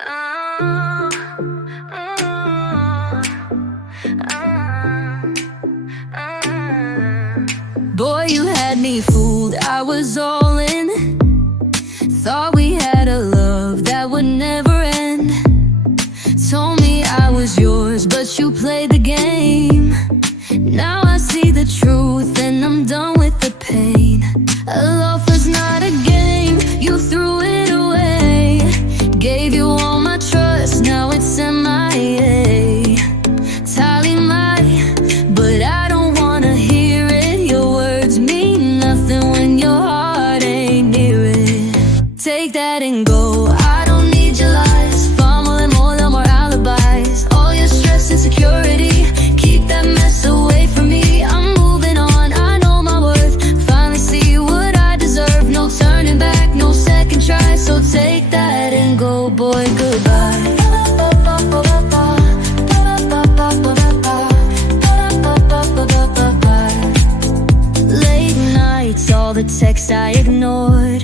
Oh, Boy, you had me fooled, I was all in. Thought we had a love that would never end. Told me I was yours, but you played the game. Now I see the truth and I'm done with the pain. A love was not a game, you threw it away. Gave you all my trust, now it's MIA. Tally my, but I don't wanna hear it. Your words mean nothing when your heart ain't near it. Take that and go, I don't need your lies. Fumbling more than more alibis. All your stress and security, keep that mess away from me. I'm moving on, I know my worth. Finally see what I deserve. No turning back, no second try. So take that and go, boy, goodbye. Late nights, all the texts I ignored.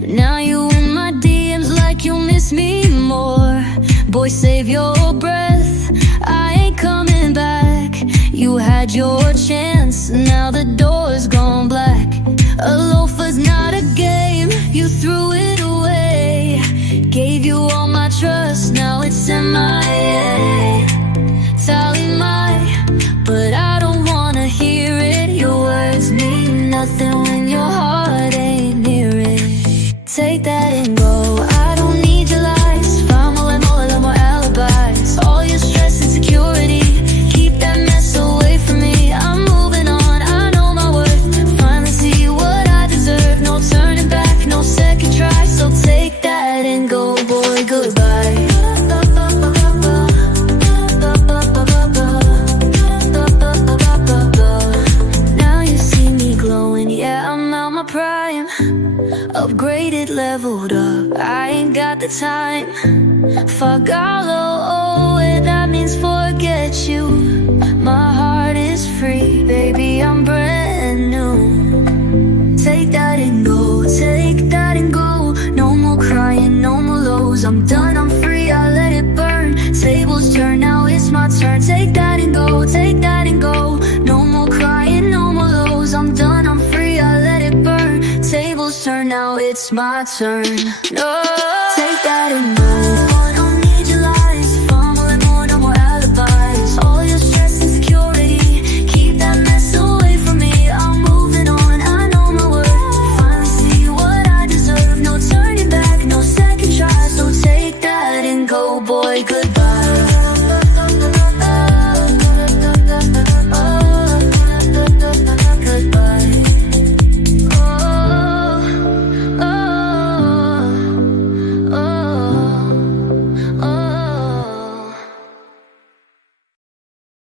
Now you in my DMs like you miss me more. Boy, save your breath, I ain't coming back. You had your chance, now the door's gone black. A loafer's not a game, you threw it away. Gave you all my trust, now it's MIA. Tally my, but I don't wanna hear it. Your words mean nothing when your heart ain't near it. Take that and go, I don't need your lies. Fumbling more than more alibis. All your stress and security, keep that mess away from me. I'm moving on, I know my worth. Finally see what I deserve. No turning back, no second try. So take that and go, boy, goodbye. Now you see me glowing, yeah, I'm out my prime. Upgraded, leveled up, I ain't got the time. Fuck Alu Oe, that means forget you. My heart is free, baby, I'm brand new. Take that and go, take that and go. No more crying, no more lows. I'm done, I'm free, I let it burn. Tables turn, now it's my turn. Take that and go, take that and go. No more crying, no more lows. I'm done, I'm free, I let it burn. Tables turn, now it's my turn. No, take that and go. I don't need your lies. Fumbling more, no more alibis. All your stress and security, keep that mess away from me. I'm moving on, I know my worth. Finally see what I deserve. No turning back, no second try. So take that and go, boy, goodbye.